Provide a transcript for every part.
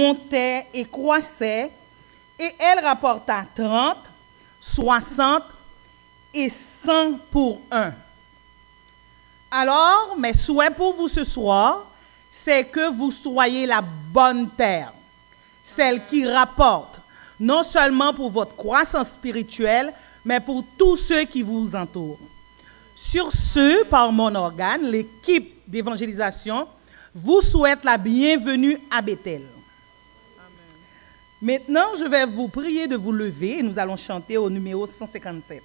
montait et croissait, et elle rapporta 30, 60 et 100 pour un. Alors, mes souhaits pour vous ce soir, c'est que vous soyez la bonne terre, celle qui rapporte, non seulement pour votre croissance spirituelle, mais pour tous ceux qui vous entourent. Sur ce, par mon organe, l'équipe d'évangélisation vous souhaite la bienvenue à Bethel. Maintenant, je vais vous prier de vous lever et nous allons chanter au numéro 157.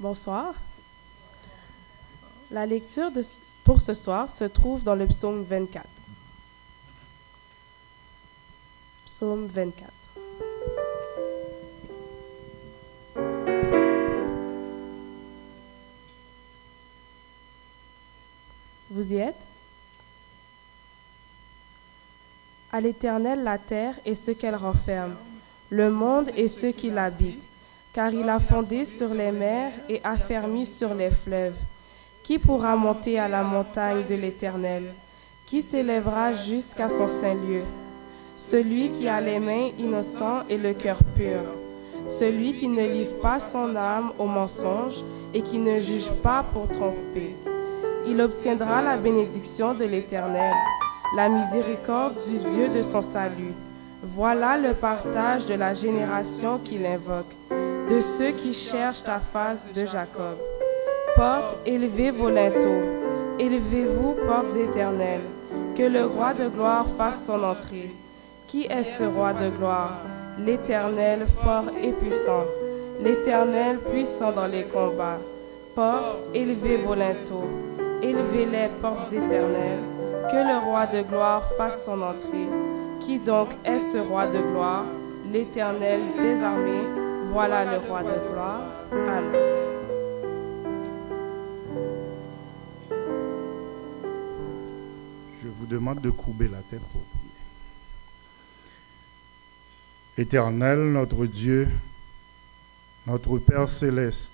Bonsoir. La lecture pour ce soir se trouve dans le psaume 24. Psaume 24. Vous y êtes? À l'Éternel la terre et ce qu'elle renferme, le monde et ceux qui l'habitent, car il a fondé sur les mers et affermi sur les fleuves. Qui pourra monter à la montagne de l'Éternel? Qui s'élèvera jusqu'à son saint lieu? Celui qui a les mains innocentes et le cœur pur, celui qui ne livre pas son âme au mensonge et qui ne juge pas pour tromper. Il obtiendra la bénédiction de l'Éternel, la miséricorde du Dieu de son salut. Voilà le partage de la génération qui l'invoque, de ceux qui cherchent ta face de Jacob. Portes, élevez vos linteaux, élevez-vous, portes éternelles, que le roi de gloire fasse son entrée. Qui est ce roi de gloire? L'Éternel fort et puissant, l'Éternel puissant dans les combats. Portes, élevez vos linteaux, élevez-les, portes éternelles, que le roi de gloire fasse son entrée. Qui donc est ce roi de gloire? L'Éternel des armées, voilà le roi de gloire. Amen. Je vous demande de courber la tête pour prier. Éternel, notre Dieu, Notre Père céleste,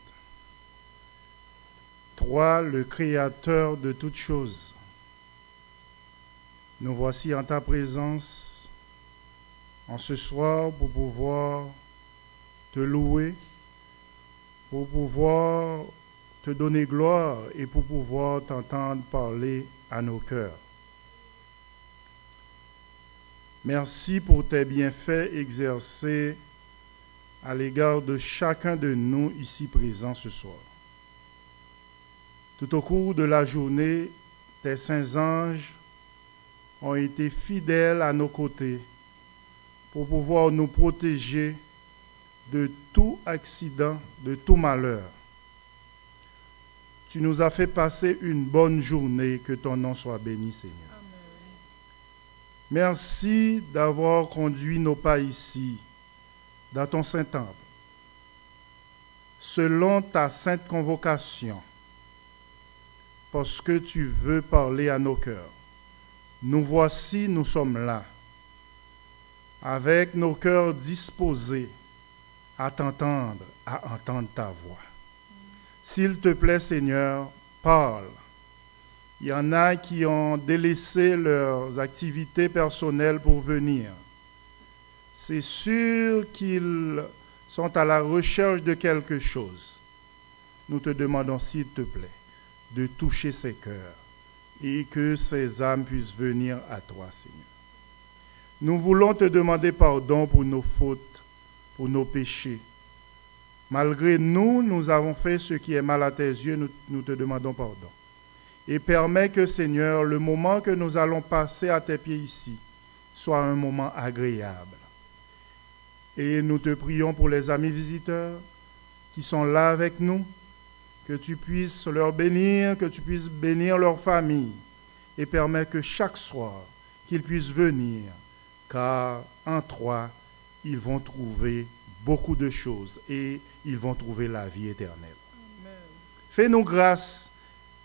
toi, le Créateur de toutes choses, nous voici en ta présence en ce soir pour pouvoir te louer, pour pouvoir te donner gloire et pour pouvoir t'entendre parler à nos cœurs. Merci pour tes bienfaits exercés à l'égard de chacun de nous ici présents ce soir. Tout au cours de la journée, tes saints anges ont été fidèles à nos côtés pour pouvoir nous protéger de tout accident, de tout malheur. Tu nous as fait passer une bonne journée, que ton nom soit béni, Seigneur. Merci d'avoir conduit nos pas ici, dans ton Saint-Temple, selon ta sainte convocation, parce que tu veux parler à nos cœurs. Nous voici, nous sommes là, avec nos cœurs disposés à t'entendre, à entendre ta voix. S'il te plaît, Seigneur, parle. Il y en a qui ont délaissé leurs activités personnelles pour venir. C'est sûr qu'ils sont à la recherche de quelque chose. Nous te demandons, s'il te plaît, de toucher ces cœurs et que ces âmes puissent venir à toi, Seigneur. Nous voulons te demander pardon pour nos fautes, pour nos péchés. Malgré nous, nous avons fait ce qui est mal à tes yeux, nous te demandons pardon. Et permets que, Seigneur, le moment que nous allons passer à tes pieds ici soit un moment agréable. Et nous te prions pour les amis visiteurs qui sont là avec nous, que tu puisses leur bénir, que tu puisses bénir leur famille et permets que chaque soir, qu'ils puissent venir, car en toi, ils vont trouver beaucoup de choses et ils vont trouver la vie éternelle. Amen. Fais-nous grâce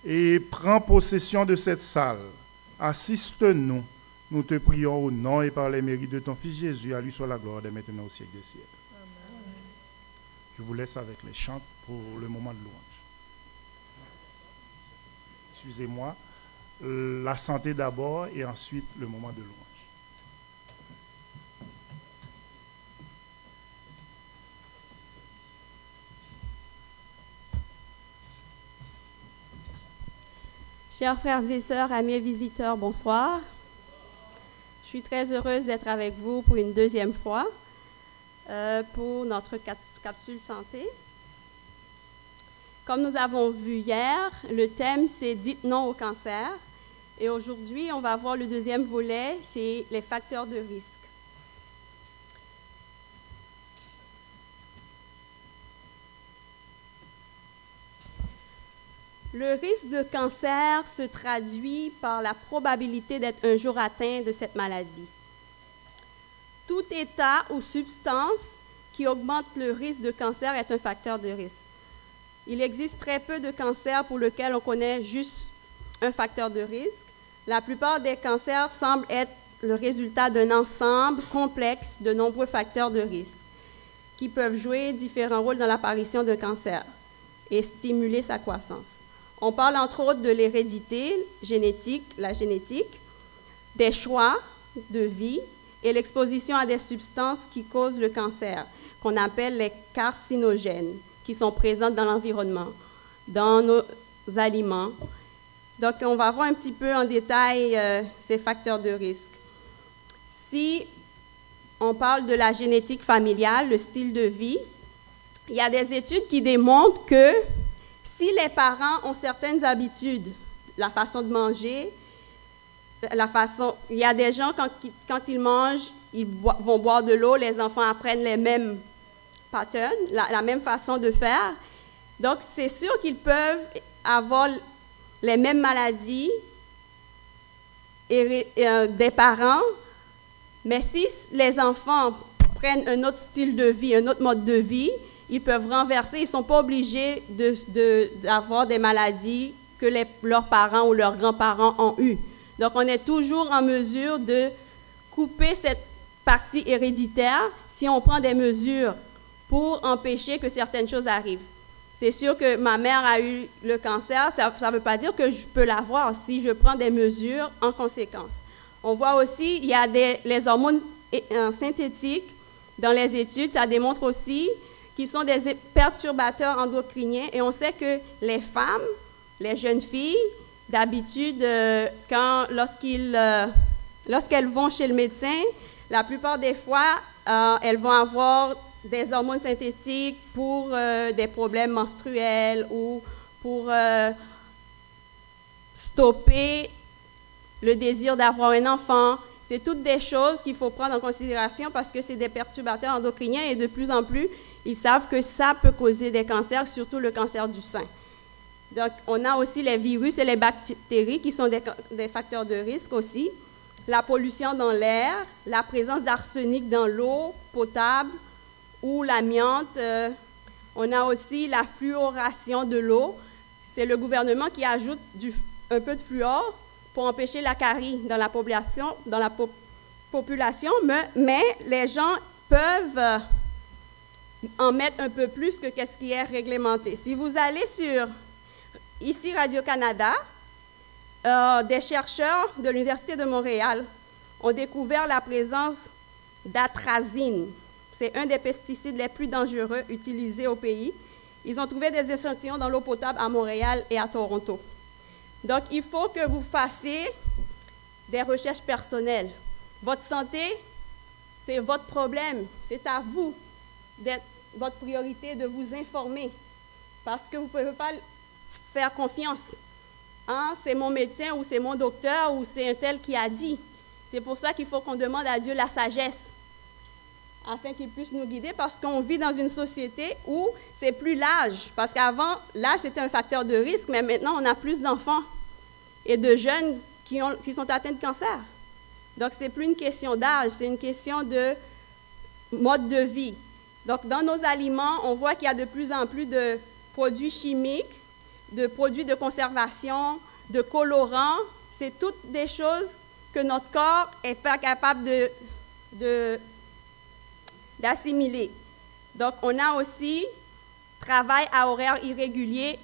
et prends possession de cette salle. Assiste-nous. Nous te prions au nom et par les mérites de ton Fils Jésus. À lui soit la gloire dès maintenant au siècle des siècles. Amen. Je vous laisse avec les chants pour le moment de louange. Excusez-moi. La santé d'abord et ensuite le moment de louange. Chers frères et sœurs, amis et visiteurs, bonsoir. Je suis très heureuse d'être avec vous pour une deuxième fois pour notre capsule santé. Comme nous avons vu hier, le thème c'est « Dites non au cancer ». Et aujourd'hui, on va voir le deuxième volet, c'est les facteurs de risque. Le risque de cancer se traduit par la probabilité d'être un jour atteint de cette maladie. Tout état ou substance qui augmente le risque de cancer est un facteur de risque. Il existe très peu de cancers pour lesquels on connaît juste un facteur de risque. La plupart des cancers semblent être le résultat d'un ensemble complexe de nombreux facteurs de risque qui peuvent jouer différents rôles dans l'apparition d'un cancer et stimuler sa croissance. On parle entre autres de l'hérédité génétique, la génétique, des choix de vie et l'exposition à des substances qui causent le cancer, qu'on appelle les carcinogènes, qui sont présentes dans l'environnement, dans nos aliments. Donc, on va voir un petit peu en détail ces facteurs de risque. Si on parle de la génétique familiale, le style de vie, il y a des études qui démontrent que si les parents ont certaines habitudes, la façon de manger, il y a des gens, quand ils mangent, ils vont boire de l'eau, les enfants apprennent les mêmes patterns, la même façon de faire. Donc, c'est sûr qu'ils peuvent avoir les mêmes maladies des parents, mais si les enfants prennent un autre style de vie, un autre mode de vie, ils peuvent renverser, ils ne sont pas obligés d'avoir des maladies que leurs parents ou leurs grands-parents ont eues. Donc, on est toujours en mesure de couper cette partie héréditaire si on prend des mesures pour empêcher que certaines choses arrivent. C'est sûr que ma mère a eu le cancer, ça ne veut pas dire que je peux l'avoir si je prends des mesures en conséquence. On voit aussi, il y a les hormones synthétiques dans les études, ça démontre aussi qu'ils sont des perturbateurs endocriniens et on sait que les femmes, les jeunes filles, d'habitude, lorsqu'elles vont chez le médecin, la plupart des fois, elles vont avoir des hormones synthétiques pour des problèmes menstruels ou pour stopper le désir d'avoir un enfant. C'est toutes des choses qu'il faut prendre en considération parce que c'est des perturbateurs endocriniens et de plus en plus, ils savent que ça peut causer des cancers, surtout le cancer du sein. Donc, on a aussi les virus et les bactéries qui sont des facteurs de risque aussi. La pollution dans l'air, la présence d'arsenic dans l'eau potable ou l'amiante. On a aussi la fluoration de l'eau. C'est le gouvernement qui ajoute un peu de fluor pour empêcher la carie dans la population, mais les gens peuvent en mettre un peu plus que ce qui est réglementé. Si vous allez sur ici Radio-Canada, des chercheurs de l'Université de Montréal ont découvert la présence d'atrazine. C'est un des pesticides les plus dangereux utilisés au pays. Ils ont trouvé des échantillons dans l'eau potable à Montréal et à Toronto. Donc, il faut que vous fassiez des recherches personnelles. Votre santé, c'est votre problème. C'est à vous d'être votre priorité de vous informer parce que vous ne pouvez pas faire confiance. C'est mon médecin ou c'est mon docteur ou c'est un tel qui a dit. C'est pour ça qu'il faut qu'on demande à Dieu la sagesse afin qu'il puisse nous guider parce qu'on vit dans une société où c'est plus l'âge. Parce qu'avant, l'âge, c'était un facteur de risque, mais maintenant, on a plus d'enfants et de jeunes qui sont atteints de cancer. Donc, ce n'est plus une question d'âge, c'est une question de mode de vie. Donc, dans nos aliments, on voit qu'il y a de plus en plus de produits chimiques, de produits de conservation, de colorants. C'est toutes des choses que notre corps n'est pas capable d'assimiler. Donc, on a aussi travail à horaire irrégulier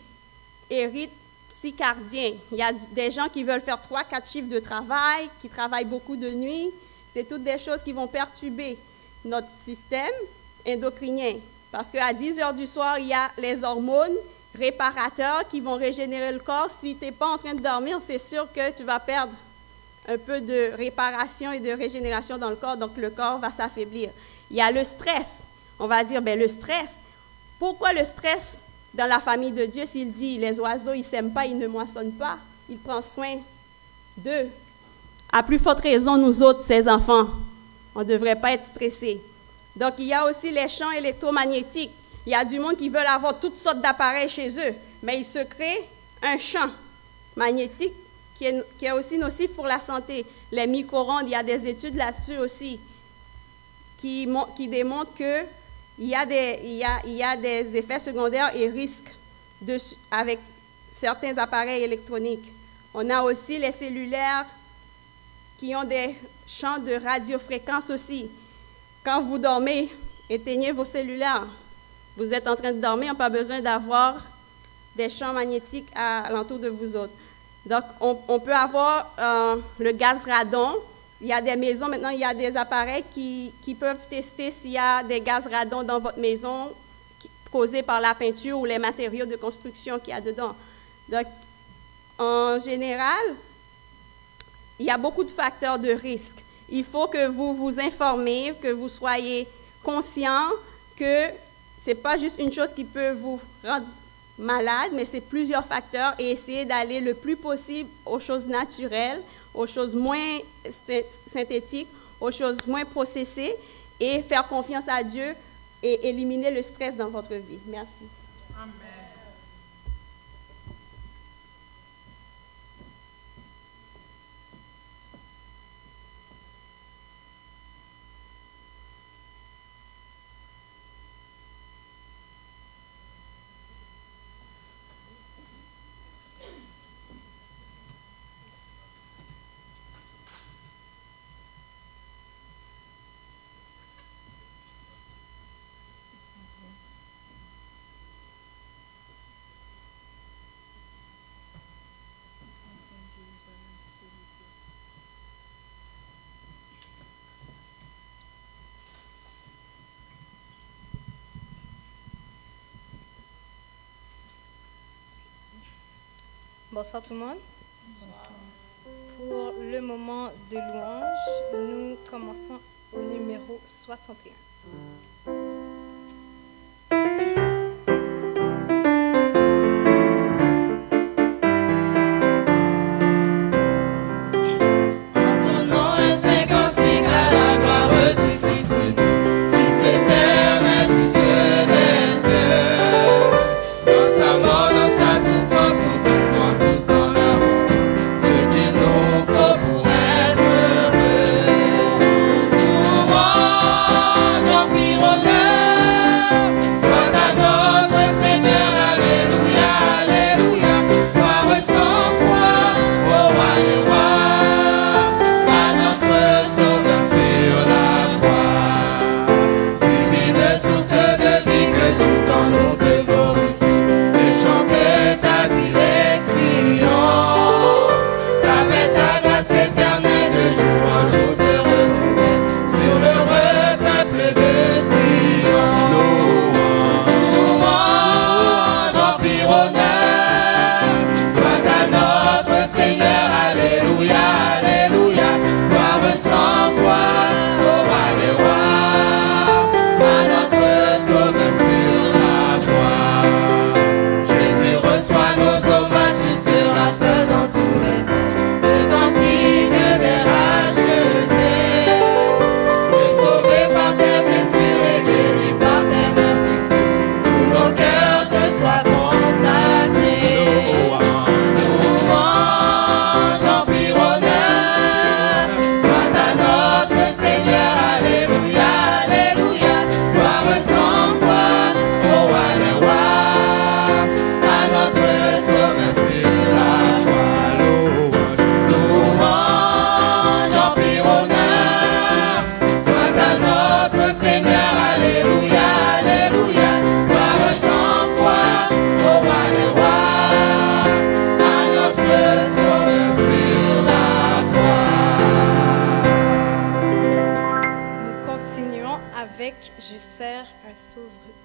et rythme psychardien. Il y a des gens qui veulent faire 3-4 chiffres de travail, qui travaillent beaucoup de nuit. C'est toutes des choses qui vont perturber notre système endocrinien. Parce qu'à 10 heures du soir, il y a les hormones réparateurs qui vont régénérer le corps. Si tu n'es pas en train de dormir, c'est sûr que tu vas perdre un peu de réparation et de régénération dans le corps, donc le corps va s'affaiblir. Il y a le stress. On va dire, le stress. Pourquoi le stress dans la famille de Dieu s'il dit, les oiseaux, ils ne sèment pas, ils ne moissonnent pas, il prend soin d'eux? À plus forte raison, nous autres, ses enfants, on ne devrait pas être stressés. Donc, il y a aussi les champs électromagnétiques. Il y a du monde qui veut avoir toutes sortes d'appareils chez eux, mais ils se créent un champ magnétique qui est aussi nocif pour la santé. Les micro-ondes, il y a des études là-dessus aussi qui démontrent qu'il y a des effets secondaires et risques avec certains appareils électroniques. On a aussi les cellulaires qui ont des champs de radiofréquence aussi. Quand vous dormez, éteignez vos cellulaires. Vous êtes en train de dormir, pas besoin d'avoir des champs magnétiques alentour de vous autres. Donc, on peut avoir le gaz radon. Il y a des maisons, maintenant, il y a des appareils qui peuvent tester s'il y a des gaz radon dans votre maison causés par la peinture ou les matériaux de construction qu'il y a dedans. Donc, en général, il y a beaucoup de facteurs de risque. Il faut que vous vous informez, que vous soyez conscient que ce n'est pas juste une chose qui peut vous rendre malade, mais c'est plusieurs facteurs et essayer d'aller le plus possible aux choses naturelles, aux choses moins synthétiques, aux choses moins processées et faire confiance à Dieu et éliminer le stress dans votre vie. Merci. Amen. Bonsoir tout le monde. Pour le moment de louange, nous commençons au numéro 61.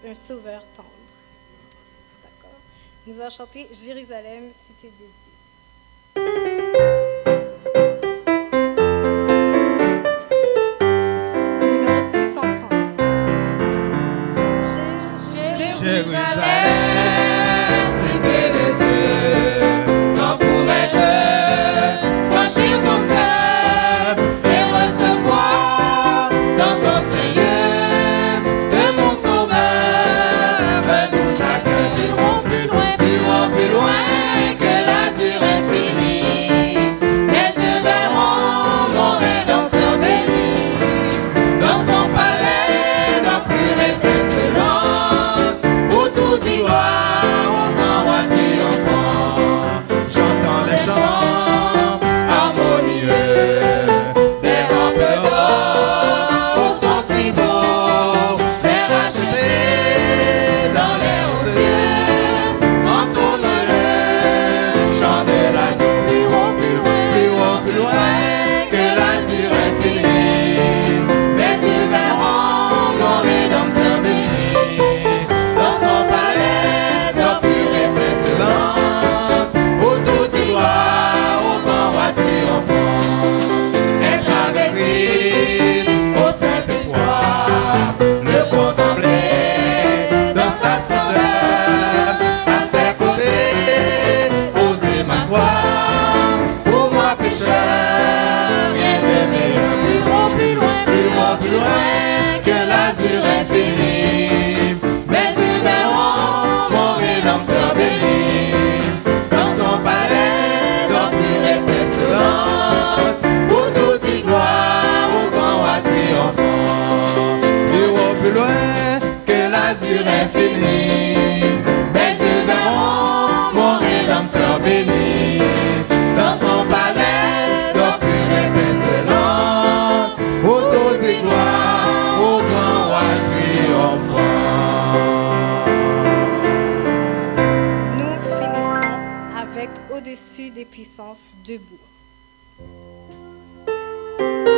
Un sauveur tendre. D'accord. Nous allons chanter Jérusalem, cité de Dieu. Numéro 630. Jérusalem, cité de Dieu, quand pourrais-je franchir ton seuil et recevoir dans ton Seigneur de mon Sauveur, nous accueillerons plus loin que l'azur infini. Mes yeux verront mon Rédempteur béni, dans son palais d'un pur étincelant, où tout dit gloire au grand roi triomphant. J'entends des chants harmonieux, des harpes d'or au son si beau, des rachetés dans l'air aux cieux, entonnons le chant de l'agneau. Plus loin que l'azur infini. Mes yeux verront mon Rédempteur béni, dans son palais d'or pur étincelant, où tout dit gloire au grand roi triomphant. Être avec Christ au Saint-Espoir, le contempler dans sa splendeur, à ses côtés, oser m'asseoir, pour moi pécheur, rien de meilleur. Plus loin que l'azur infini. Mes yeux verront mon Rédempteur béni, dans son palais d'or pur étincelant, où tout dit gloire au grand roi triomphant. Plus loin que l'azur infini. Mes yeux verront mon Rédempteur béni, dans son palais d'or pur étincelant, où tout dit gloire au grand roi triomphant. Nous finissons avec Au-dessus des puissances debout. Au-dessus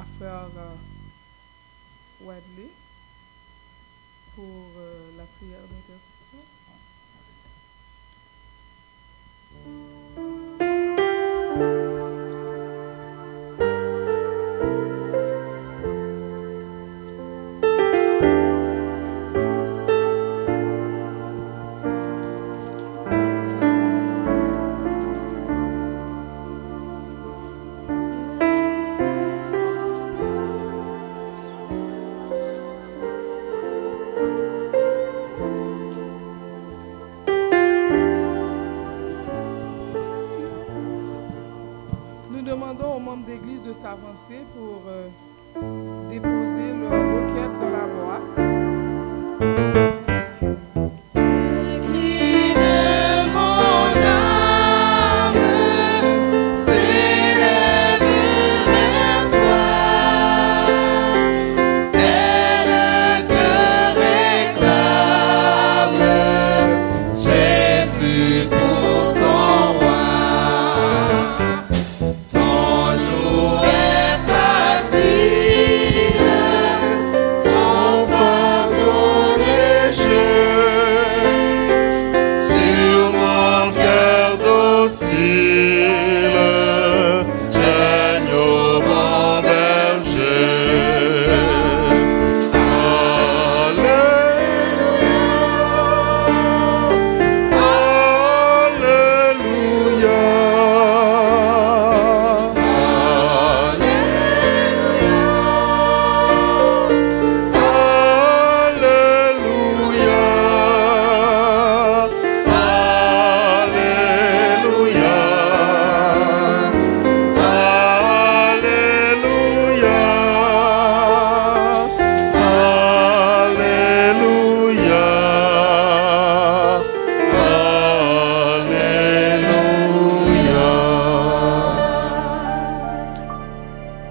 à frère Wadley pour la prière d'intercession. Nous demandons aux membres d'église de s'avancer pour déposer leur requête dans la boîte. Cri de mon âme s'élève vers toi. Elle te réclame, Jésus pour son roi. Ton jour est facile, ton fardeau léger. Sur mon cœur docile, règne au bon berger.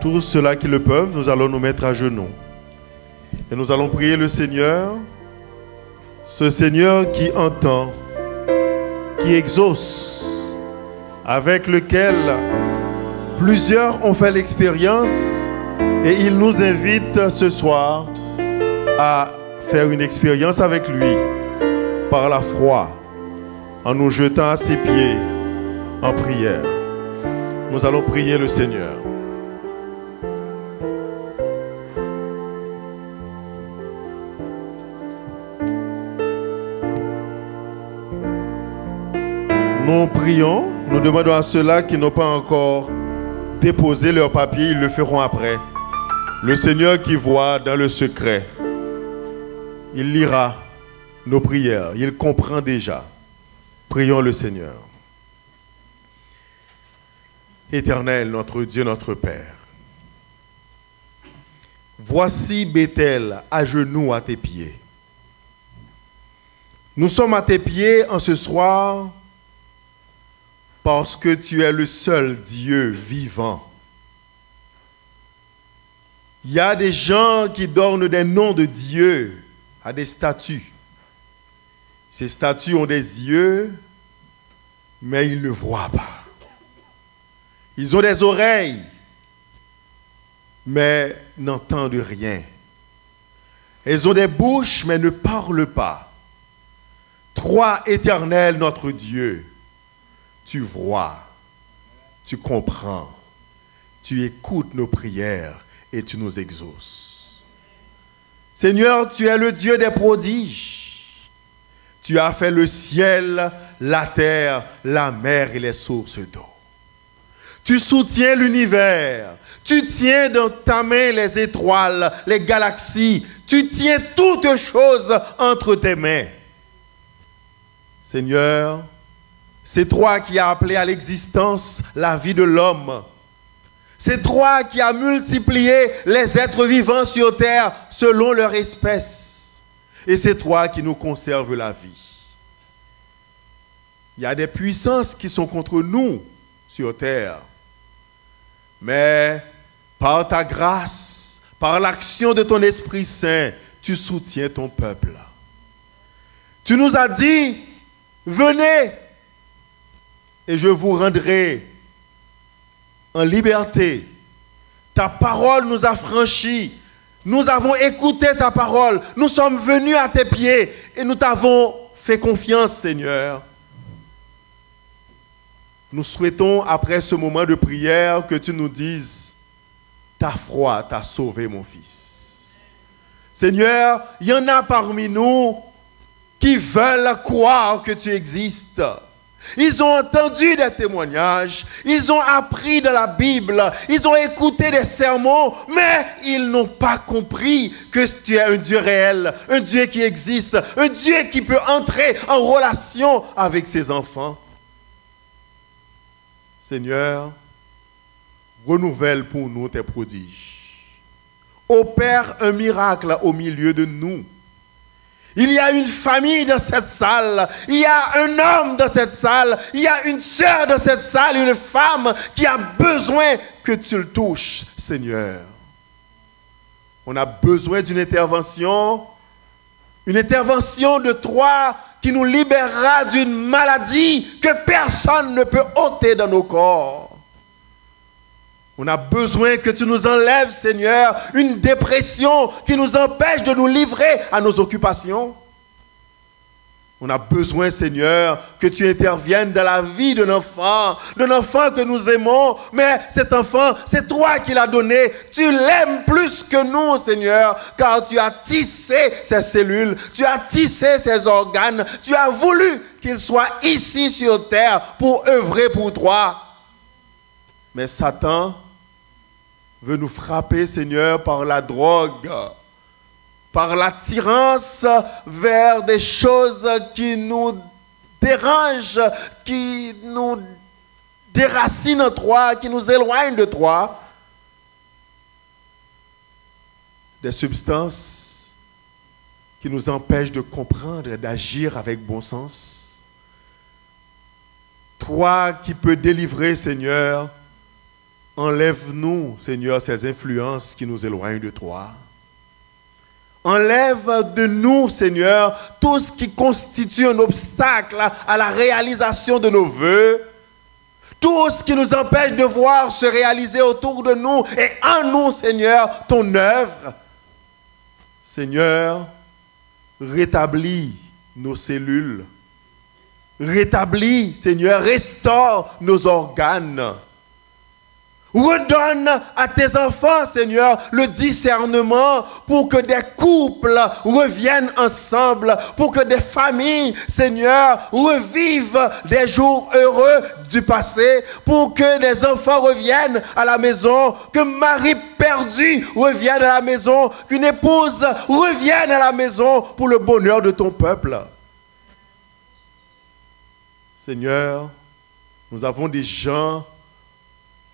Tous ceux-là qui le peuvent, nous allons nous mettre à genoux. Et nous allons prier le Seigneur, ce Seigneur qui entend, qui exauce, avec lequel plusieurs ont fait l'expérience, et il nous invite ce soir à faire une expérience avec lui par la foi, en nous jetant à ses pieds en prière. Nous allons prier le Seigneur. Nous prions, nous demandons à ceux-là qui n'ont pas encore déposé leur papier, ils le feront après. Le Seigneur qui voit dans le secret, il lira nos prières, il comprend déjà. Prions le Seigneur. Éternel, notre Dieu, notre Père, voici Bethel à genoux à tes pieds. Nous sommes à tes pieds en ce soir parce que tu es le seul Dieu vivant. Il y a des gens qui donnent des noms de Dieu à des statues. Ces statues ont des yeux, mais ils ne voient pas. Ils ont des oreilles, mais n'entendent rien. Ils ont des bouches, mais ne parlent pas. Toi, Éternel, notre Dieu, tu vois, tu comprends, tu écoutes nos prières et tu nous exauces. Seigneur, tu es le Dieu des prodiges. Tu as fait le ciel, la terre, la mer et les sources d'eau. Tu soutiens l'univers. Tu tiens dans ta main les étoiles, les galaxies. Tu tiens toutes choses entre tes mains. Seigneur, c'est toi qui as appelé à l'existence la vie de l'homme. C'est toi qui as multiplié les êtres vivants sur terre selon leur espèce. Et c'est toi qui nous conserves la vie. Il y a des puissances qui sont contre nous sur terre. Mais par ta grâce, par l'action de ton Esprit Saint, tu soutiens ton peuple. Tu nous as dit, venez et je vous rendrai en liberté. Ta parole nous a franchis. Nous avons écouté ta parole. Nous sommes venus à tes pieds et nous t'avons fait confiance, Seigneur. Nous souhaitons, après ce moment de prière, que tu nous dises, ta foi t'a sauvé, mon fils. Seigneur, il y en a parmi nous qui veulent croire que tu existes. Ils ont entendu des témoignages, ils ont appris de la Bible, ils ont écouté des sermons, mais ils n'ont pas compris que tu es un Dieu réel, un Dieu qui existe, un Dieu qui peut entrer en relation avec ses enfants. Seigneur, renouvelle pour nous tes prodiges. Opère un miracle au milieu de nous. Il y a une famille dans cette salle, il y a un homme dans cette salle, il y a une sœur dans cette salle, une femme qui a besoin que tu le touches, Seigneur. On a besoin d'une intervention de toi qui nous libérera d'une maladie que personne ne peut ôter dans nos corps. On a besoin que tu nous enlèves, Seigneur, une dépression qui nous empêche de nous livrer à nos occupations. On a besoin, Seigneur, que tu interviennes dans la vie d'un enfant que nous aimons, mais cet enfant, c'est toi qui l'as donné. Tu l'aimes plus que nous, Seigneur, car tu as tissé ses cellules, tu as tissé ses organes, tu as voulu qu'il soit ici sur terre pour œuvrer pour toi. Mais Satan veut nous frapper, Seigneur, par la drogue, par l'attirance vers des choses qui nous dérangent, qui nous déracinent de toi, qui nous éloignent de toi. Des substances qui nous empêchent de comprendre et d'agir avec bon sens. Toi qui peux délivrer, Seigneur, enlève-nous, Seigneur, ces influences qui nous éloignent de toi. Enlève de nous, Seigneur, tout ce qui constitue un obstacle à la réalisation de nos vœux. Tout ce qui nous empêche de voir se réaliser autour de nous et en nous, Seigneur, ton œuvre. Seigneur, rétablis nos cellules. Rétablis, Seigneur, restaure nos organes. Redonne à tes enfants, Seigneur, le discernement pour que des couples reviennent ensemble, pour que des familles, Seigneur, revivent des jours heureux du passé, pour que des enfants reviennent à la maison, que mari perdu revienne à la maison, qu'une épouse revienne à la maison pour le bonheur de ton peuple. Seigneur, nous avons des gens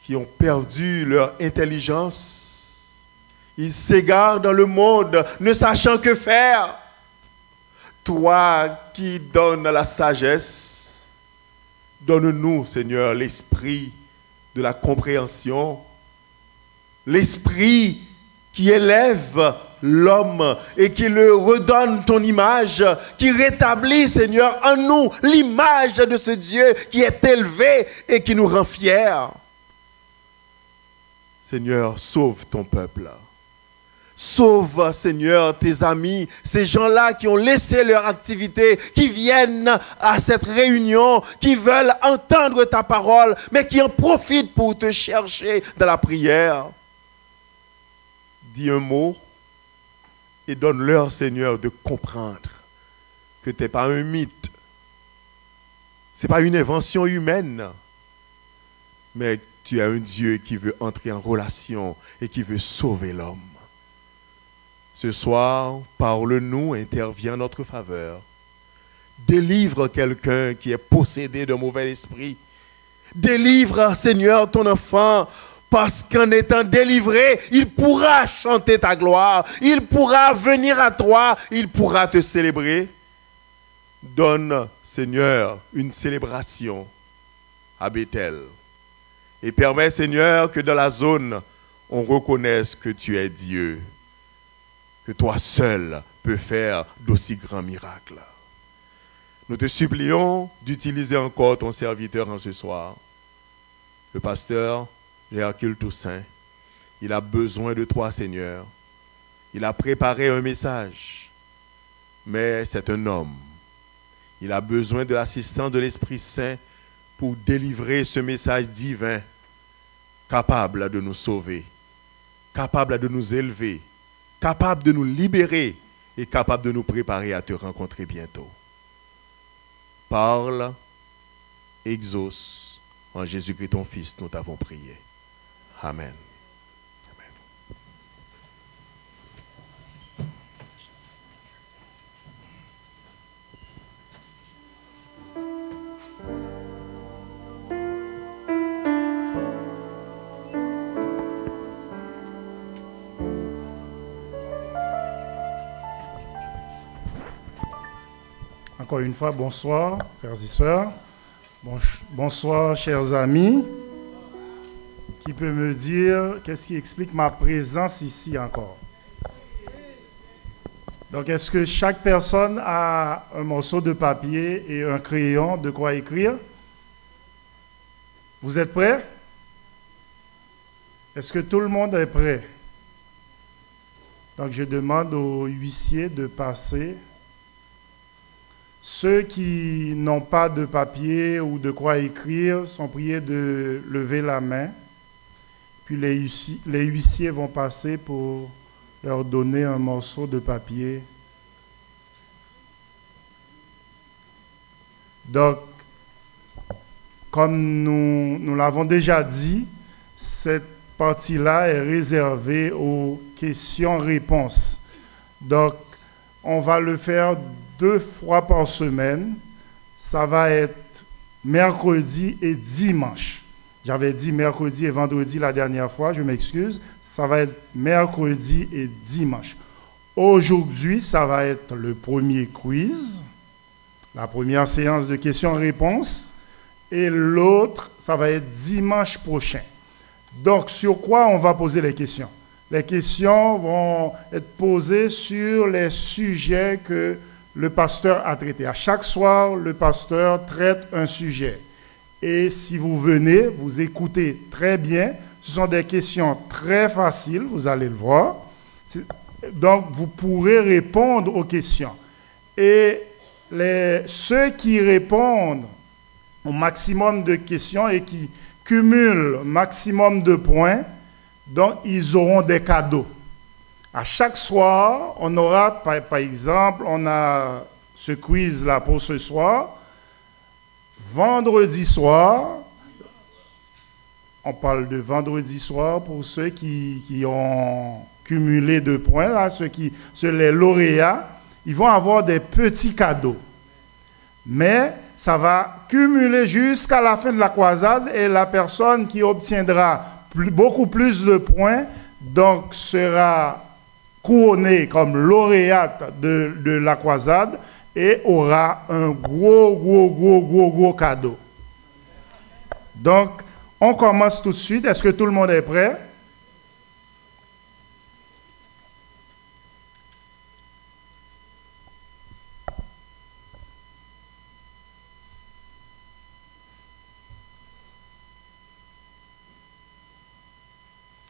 qui ont perdu leur intelligence. Ils s'égarent dans le monde, ne sachant que faire. Toi qui donnes la sagesse, donne-nous, Seigneur, l'esprit de la compréhension, l'esprit qui élève l'homme et qui le redonne ton image, qui rétablit, Seigneur, en nous l'image de ce Dieu qui est élevé et qui nous rend fiers. Seigneur, sauve ton peuple. Sauve, Seigneur, tes amis, ces gens-là qui ont laissé leur activité, qui viennent à cette réunion, qui veulent entendre ta parole, mais qui en profitent pour te chercher dans la prière. Dis un mot et donne-leur, Seigneur, de comprendre que tu n'es pas un mythe. Ce n'est pas une invention humaine, mais tu es un Dieu qui veut entrer en relation et qui veut sauver l'homme. Ce soir, parle-nous, interviens en notre faveur. Délivre quelqu'un qui est possédé de mauvais esprit. Délivre, Seigneur, ton enfant, parce qu'en étant délivré, il pourra chanter ta gloire, il pourra venir à toi, il pourra te célébrer. Donne, Seigneur, une célébration à Bethel. Et permets, Seigneur, que dans la zone, on reconnaisse que tu es Dieu, que toi seul peux faire d'aussi grands miracles. Nous te supplions d'utiliser encore ton serviteur en ce soir, le pasteur Hercule Toussaint, Il a besoin de toi, Seigneur. Il a préparé un message, mais c'est un homme. Il a besoin de l'assistance de l'Esprit Saint pour délivrer ce message divin, capable de nous sauver, capable de nous élever, capable de nous libérer et capable de nous préparer à te rencontrer bientôt. Parle, exauce, en Jésus-Christ ton Fils, nous t'avons prié. Amen. Encore une fois, bonsoir, frères et sœurs. Bonsoir, chers amis. Qui peut me dire qu'est-ce qui explique ma présence ici encore? Donc, est-ce que chaque personne a un morceau de papier et un crayon de quoi écrire? Vous êtes prêts? Est-ce que tout le monde est prêt? Donc, je demande aux huissiers de passer. Ceux qui n'ont pas de papier ou de quoi écrire sont priés de lever la main. Puis les huissiers vont passer pour leur donner un morceau de papier. Donc, comme nous l'avons déjà dit, cette partie-là est réservée aux questions-réponses. Donc, on va le faire 2 fois par semaine. Ça va être mercredi et dimanche. J'avais dit mercredi et vendredi la dernière fois, je m'excuse. Ça va être mercredi et dimanche. Aujourd'hui, ça va être le premier quiz, la première séance de questions-réponses. Et l'autre, ça va être dimanche prochain. Donc, sur quoi on va poser les questions? Les questions vont être posées sur les sujets que le pasteur a traités. À chaque soir, le pasteur traite un sujet. Et si vous venez, vous écoutez très bien. Ce sont des questions très faciles, vous allez le voir. Donc, vous pourrez répondre aux questions. Et ceux qui répondent au maximum de questions et qui cumulent maximum de points, donc ils auront des cadeaux. À chaque soir, on aura, par exemple, on a ce quiz-là pour ce soir. Vendredi soir, on parle de vendredi soir pour ceux qui ont cumulé 2 points, là, les lauréats, ils vont avoir des petits cadeaux. Mais ça va cumuler jusqu'à la fin de la croisade et la personne qui obtiendra beaucoup plus de points, donc sera couronnée comme lauréate de la croisade et aura un gros cadeau. Donc, on commence tout de suite. Est-ce que tout le monde est prêt?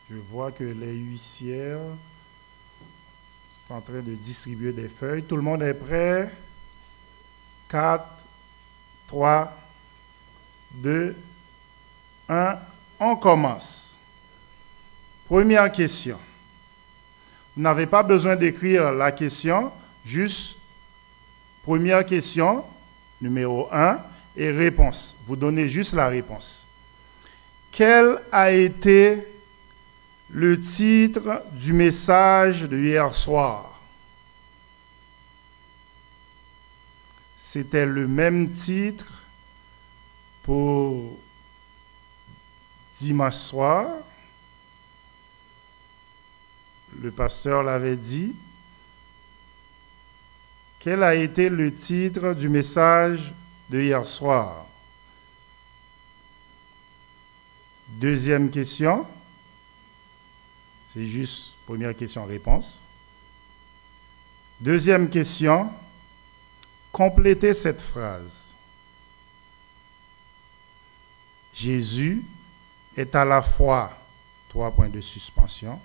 Je vois que les huissières sont en train de distribuer des feuilles. Tout le monde est prêt? 4, 3, 2, 1. On commence. Première question. Vous n'avez pas besoin d'écrire la question, juste première question, numéro 1, et réponse. Vous donnez juste la réponse. Quel a été le titre du message de hier soir? C'était le même titre pour dimanche soir. Le pasteur l'avait dit. Quel a été le titre du message de hier soir? Deuxième question. C'est juste première question-réponse. Deuxième question. Complétez cette phrase. Jésus est à la fois 3 points de suspension.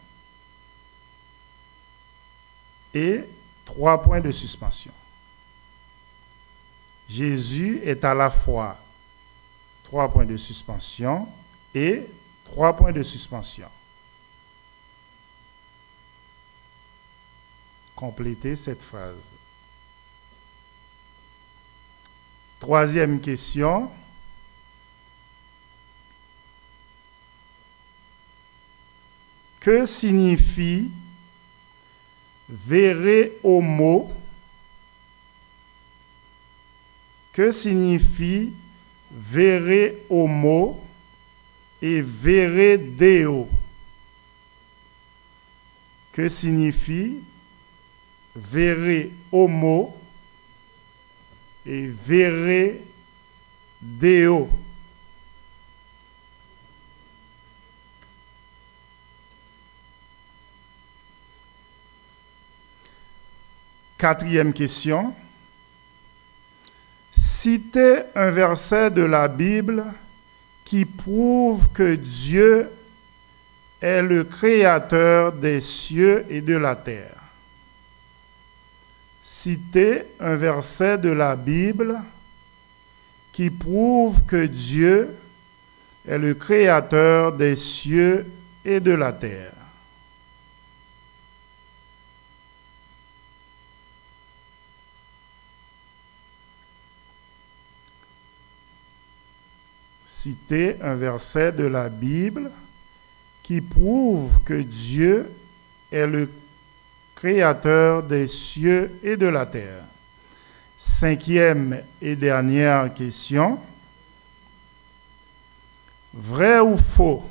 Et 3 points de suspension. Jésus est à la fois 3 points de suspension et 3 points de suspension. Complétez cette phrase. Troisième question. Que signifie vere homo? Que signifie vere homo et vere deo? Que signifie vere homo et vere deo? Quatrième question. Citez un verset de la Bible qui prouve que Dieu est le créateur des cieux et de la terre. Citez un verset de la Bible qui prouve que Dieu est le créateur des cieux et de la terre. Citez un verset de la Bible qui prouve que Dieu est le créateur des cieux et de la terre. Cinquième et dernière question. Vrai ou faux?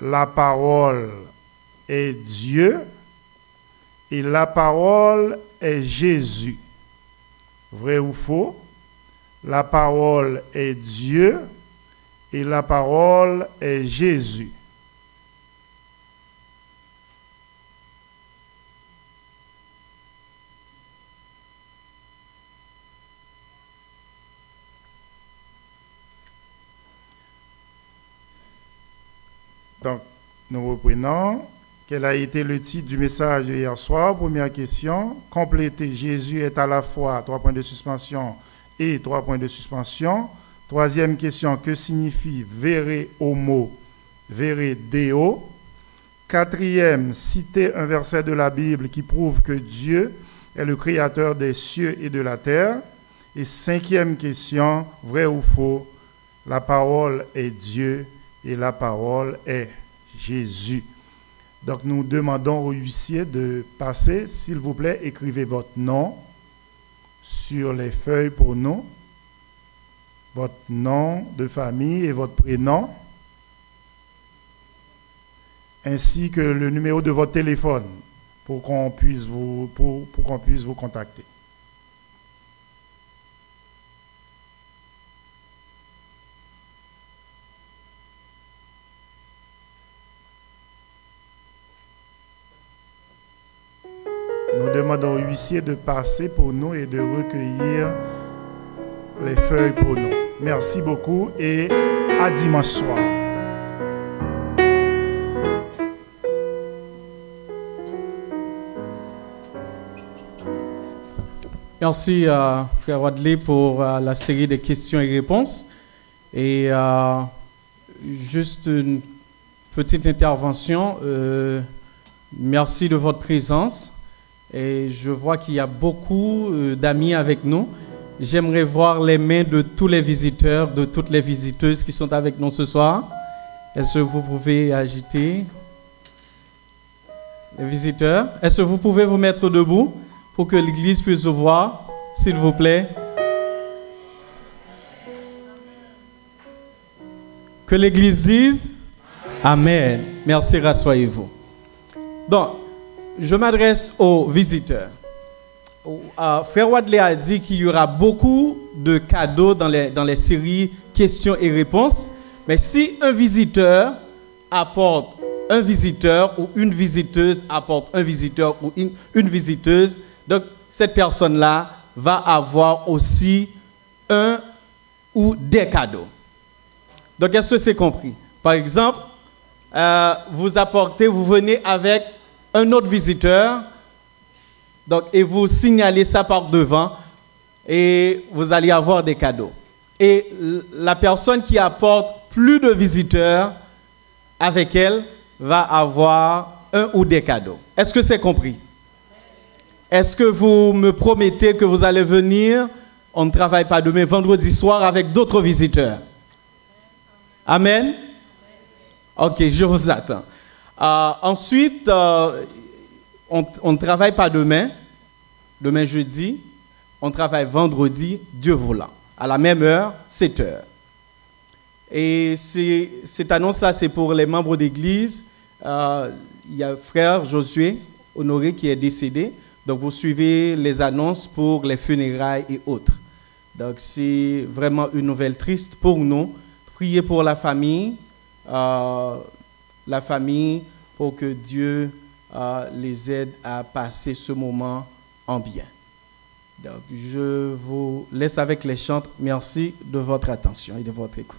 La parole est Dieu et la parole est Jésus. Vrai ou faux? La parole est Dieu et la parole est Jésus. Donc, nous reprenons. Quel a été le titre du message de hier soir? Première question. Complétez. Jésus est à la fois 3 points de suspension et 3 points de suspension. Troisième question, que signifie vere homo, vere deo? Quatrième, citez un verset de la Bible qui prouve que Dieu est le créateur des cieux et de la terre. Et cinquième question, vrai ou faux? La parole est Dieu et la parole est Jésus. Donc nous demandons aux huissiers de passer, s'il vous plaît, écrivez votre nom sur les feuilles pour nous, votre nom de famille et votre prénom, ainsi que le numéro de votre téléphone pour qu'on puisse vous contacter. Nous demandons aux huissiers de passer pour nous et de recueillir les feuilles pour nous. Merci beaucoup et à dimanche soir. Merci, Frère Wadley, pour la série de questions et réponses. Et juste une petite intervention. Merci de votre présence. Et je vois qu'il y a beaucoup d'amis avec nous. J'aimerais voir les mains de tous les visiteurs, de toutes les visiteuses qui sont avec nous ce soir. Est-ce que vous pouvez agiter les visiteurs? Est-ce que vous pouvez vous mettre debout pour que l'église puisse vous voir, s'il vous plaît? Que l'église dise Amen. Merci, rassoyez-vous. Donc, je m'adresse aux visiteurs. Frère Wadley a dit qu'il y aura beaucoup de cadeaux dans les séries questions et réponses. Mais si un visiteur apporte un visiteur ou une visiteuse apporte un visiteur ou une visiteuse, donc cette personne-là va avoir aussi un ou des cadeaux. Donc, est-ce que c'est compris? Par exemple, vous venez avec un autre visiteur, donc, et vous signalez ça par devant, et vous allez avoir des cadeaux. Et la personne qui apporte plus de visiteurs avec elle va avoir un ou des cadeaux. Est-ce que c'est compris? Est-ce que vous me promettez que vous allez venir, on ne travaille pas demain, vendredi soir, avec d'autres visiteurs? Amen? Ok, je vous attends. Ensuite, on ne travaille pas demain jeudi, on travaille vendredi, Dieu voulant, à la même heure, 7 heures. Et cette annonce-là, c'est pour les membres d'église. Il y a frère Josué Honoré qui est décédé. Donc, vous suivez les annonces pour les funérailles et autres. Donc, c'est vraiment une nouvelle triste pour nous. Priez pour la famille pour que Dieu les aide à passer ce moment en bien. Donc, je vous laisse avec les chants. Merci de votre attention et de votre écoute.